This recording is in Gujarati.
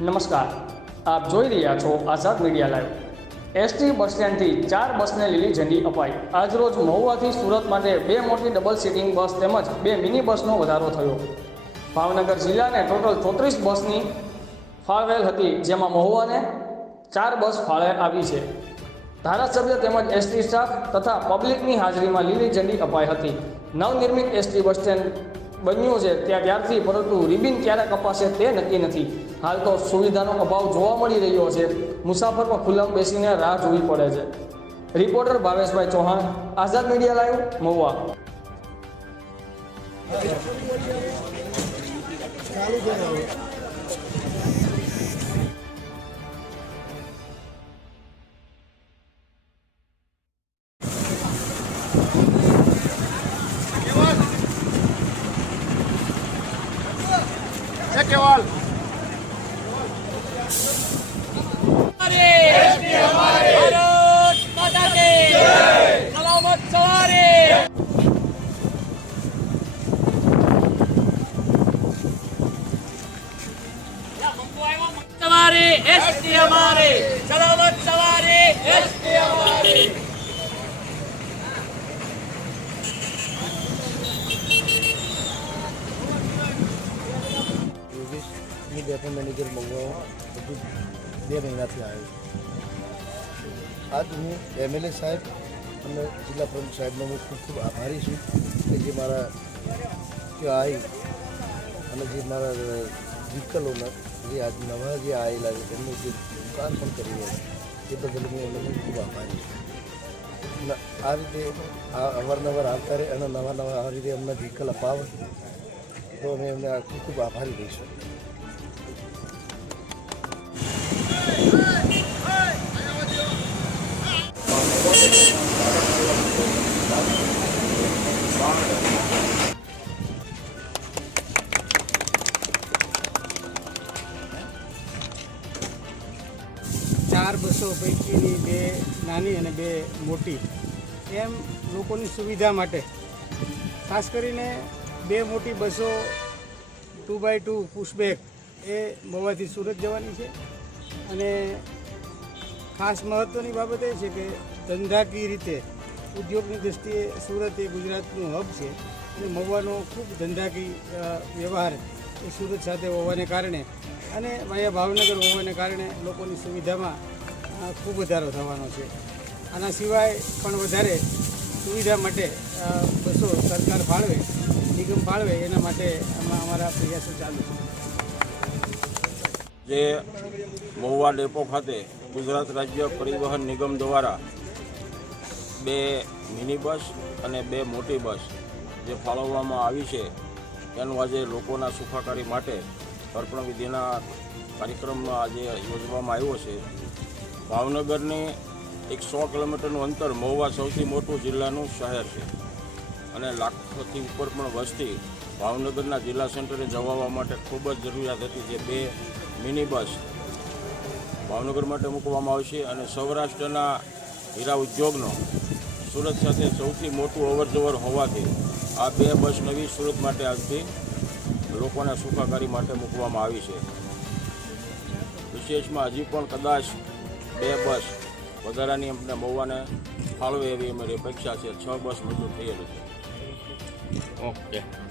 નમસ્કાર, આપ જોઈ રહ્યા છો Azad media live. ST bus સ્ટેન્ડથી ચાર બસને લીલી ઝંડી અપાઈ. આજરોજ મહુવાથી સુરત માટે બે મોટી ડબલ સીટિંગ બસ તેમજ બે મિની બસનો વધારો થયો. ભાવનગર જિલ્લાને ટોટલ ચોત્રીસ બસની ફાળવેલ હતી, જેમાં મહુવાને ચાર બસ ફાળે આવી છે. ધારાસભ્ય તેમજ એસટી સ્ટાફ તથા પબ્લિકની હાજરીમાં લીલી ઝંડી અપાઈ હતી. નવનિર્મિત એસટી બસ સ્ટેન્ડ બન્યું છે ત્યાં ત્યારથી, પરંતુ રિબિન ક્યારે કપાશે તે નક્કી નથી. હાલ તો સુવિધાનો અભાવ જોવા મળી રહ્યો છે. મુસાફરમાં ખુલ્લામાં બેસીને રાહ જોવી પડે છે. Reporter Bhaveshbhai Chauhan, Azad media live, Mahuva. Bharat ST અમારી સલામત સવારી એસટી અમારી યોગેશની ડેપો મેનેજર મંગાવવા બધું બે મહિનાથી આવ્યો આજ હું એમએલએ સાહેબ અને જિલ્લા પ્રમુખ સાહેબનો હું ખૂબ ખૂબ આભારી છું કે જે મારા ત્યાં આવી અને જે મારા વ્હીકલોના જે આજ નવા જે આવેલા છે તેમનું જે દુકાન પણ કરી રહ્યા છે એ બદલ હું એમને ખૂબ આભારી છું આ રીતે આ અવારનવાર આવતા રહે અને નવા નવા આ રીતે અમને વ્હીકલ અપાવે તો અમે એમને ખૂબ ખૂબ આભારી રહીશું બસો પૈકીની બે નાની અને બે મોટી. એમ લોકોની સુવિધા માટે. ખાસ કરીને બે મોટી બસો ટુ બાય ટુ પુશબેક એ મહુવાથી સુરત જવાની છે. અને ખાસ મહત્ત્વની બાબત એ છે કે ધંધાકીય રીતે ઉદ્યોગની દૃષ્ટિએ સુરત એ ગુજરાતનું હબ છે. અને મહુવાનો ખૂબ ધંધાકીય વ્યવહાર એ સુરત સાથે હોવાને કારણે અને અહીંયા ભાવનગર હોવાને કારણે લોકોની સુવિધામાં ખૂબ વધારો થવાનો છે. આના સિવાય પણ વધારે સુવિધા માટે બસો સરકાર ફાળવે, નિગમ ફાળવે, એના માટે અમારા પ્રયાસો ચાલુ છે. જે મહુવા ડેપો ખાતે ગુજરાત રાજ્ય પરિવહન નિગમ દ્વારા બે મિની બસ અને બે મોટી બસ જે ફાળવવામાં આવી છે, તેનું આજે લોકોના સુખાકારી માટે અર્પણ વિધિના કાર્યક્રમમાં આજે યોજવામાં આવ્યો છે. ભાવનગરની એક સો કિલોમીટરનું અંતર મહુવા સૌથી મોટું જિલ્લાનું શહેર છે. અને લાખોથી ઉપર પણ વસ્તી ભાવનગરના જિલ્લા સેન્ટરે જવા માટે ખૂબ જ જરૂરિયાત હતી જે બે મિની બસ ભાવનગર માટે મૂકવામાં આવશે અને સૌરાષ્ટ્રના હીરા ઉદ્યોગનો સુરત સાથે સૌથી મોટું અવરજવર હોવાથી આ બે બસ નવી સુરત માટે આજથી લોકોના સુખાકારી માટે મૂકવામાં આવી છે. વિશેષમાં હજી પણ કદાચ બે બસ વધારાની અમને મહુવાને ફાળવે એવી અમારી અપેક્ષા છે. છ બસ મંજૂર થયેલી છે. ઓકે.